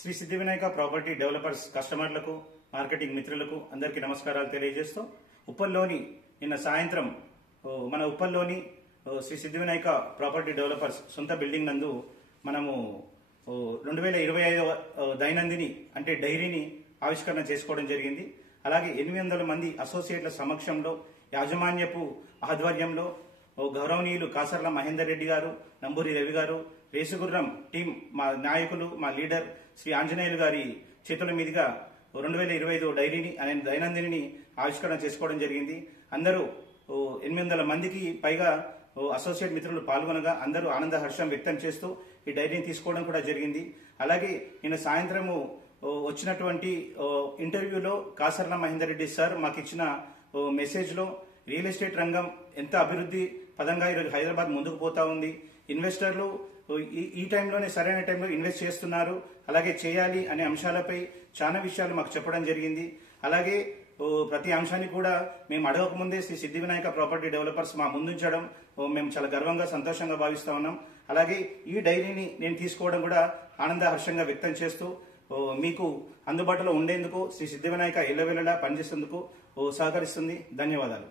శ్రీ సిద్ధి Vinayaka property developers కస్టమర్లకు marketing మిత్రులకు అందరికీ నమస్కారాలు తెలియజేస్తూ ఉప్పల్లోని నిన్న సాయంత్రం మన ఉప్పల్లోని శ్రీ సిద్ధి వినాయక ప్రాపర్టీ డెవలపర్స్ సొంత బిల్డింగ్ నందు మనము 2025 దైనందిని అంటే డైరీని ఆవిష్కరణ చేసుకోవడం జరిగింది. అలాగే 800 మంది అసోసియేట్ల సమక్షంలో యాజమాన్యపు ఆధ్వర్యంలో గౌరవనీయులు కాసర్ల మహేందర్ రెడ్డి గారు, నంబూరి రవి గారు, రేసుగుర్రం టీం మా నాయకులు, మా లీడర్ శ్రీ ఆంజనేయులు గారి చేతుల మీదుగా 2025 డైరీని అనే దైనందిని ఆవిష్కరణ చేసుకోవడం జరిగింది. అందరూ 800 మందికి పైగా అసోసియేట్ మిత్రులు పాల్గొనగా అందరూ ఆనంద హర్షం వ్యక్తం చేస్తూ ఈ డైరీని తీసుకోవడం కూడా జరిగింది. అలాగే నిన్న సాయంత్రము వచ్చినటువంటి ఇంటర్వ్యూలో కాసర్ల మహేందర్ రెడ్డి సార్ మాకు ఇచ్చిన మెసేజ్ లో రియల్ ఎస్టేట్ రంగం ఎంత అభివృద్ధి పదంగా ఈరోజు హైదరాబాద్ ముందుకు పోతా ఉంది, ఇన్వెస్టర్లు ఈ టైంలోనే సరైన టైంలో ఇన్వెస్ట్ చేస్తున్నారు, అలాగే చేయాలి అనే అంశాలపై చాలా విషయాలు మాకు చెప్పడం జరిగింది. అలాగే ప్రతి అంశాన్ని కూడా మేము అడగకముందే శ్రీ సిద్ధి వినాయక ప్రాపర్టీ డెవలపర్స్ మా ముందుంచడం మేము చాలా గర్వంగా సంతోషంగా భావిస్తా ఉన్నాం. అలాగే ఈ డైరీని నేను తీసుకోవడం కూడా ఆనంద హర్షంగా వ్యక్తం చేస్తూ మీకు అందుబాటులో ఉండేందుకు శ్రీ సిద్ధి వినాయక ఎల్లవేళలా పనిచేసేందుకు సహకరిస్తుంది. ధన్యవాదాలు.